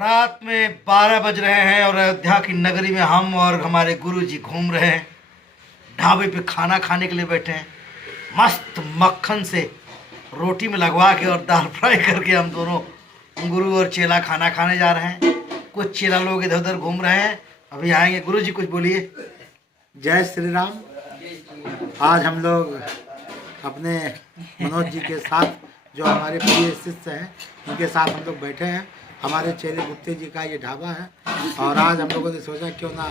रात में 12 बज रहे हैं और अयोध्या की नगरी में हम और हमारे गुरु जी घूम रहे हैं। ढाबे पे खाना खाने के लिए बैठे हैं। मस्त मक्खन से रोटी में लगवा के और दाल फ्राई करके हम दोनों गुरु और चेला खाना खाने जा रहे हैं। कुछ चेला लोग इधर उधर घूम रहे हैं, अभी आएंगे। गुरु जी कुछ बोलिए। जय श्री राम। आज हम लोग अपने मनोज जी के साथ, जो हमारे प्रिय शिष्य हैं, इनके साथ हम लोग बैठे हैं। हमारे चेले गुप्ते जी का ये ढाबा है और आज हम लोगों ने सोचा क्यों ना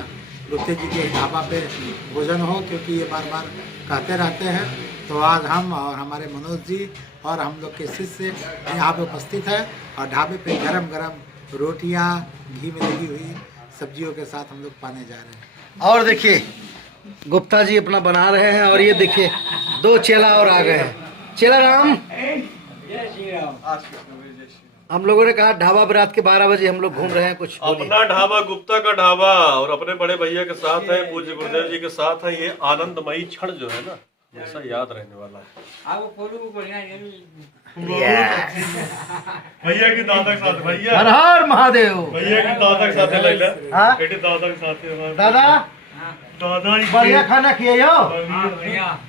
गुप्ते जी के ढाबा पे भोजन हो, क्योंकि ये बार बार कहते रहते हैं। तो आज हम और हमारे मनोज जी और हम लोग के शिष्य यहाँ पे उपस्थित है और ढाबे पे गरम गरम रोटियाँ घी में लगी हुई सब्जियों के साथ हम लोग पाने जा रहे हैं। और देखिए गुप्ता जी अपना बना रहे हैं और ये देखिए 2 चेला और आ गए हैं। चेला राम, हम लोगों ने कहा ढाबा पे रात के 12 बजे हम लोग घूम रहे हैं, कुछ अपना ढाबा गुप्ता का ढाबा और अपने बड़े भैया के साथ है, पूज्य गुरुदेव जी के साथ है। ये आनंदमयी क्षण जो है ना, ऐसा याद रहने वाला है। भैया की दादा के साथ, भैया हर हर महादेव। भैया की दादा के साथ ले ले। हाँ? बेटे दादा के साथ है। दादा दादा ही बढ़िया खाना खिए हो,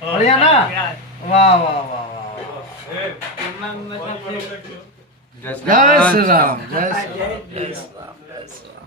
बढ़िया ना? वाह वाह वाह वाह। जय श्री राम, जय श्री राम, जय श्री राम।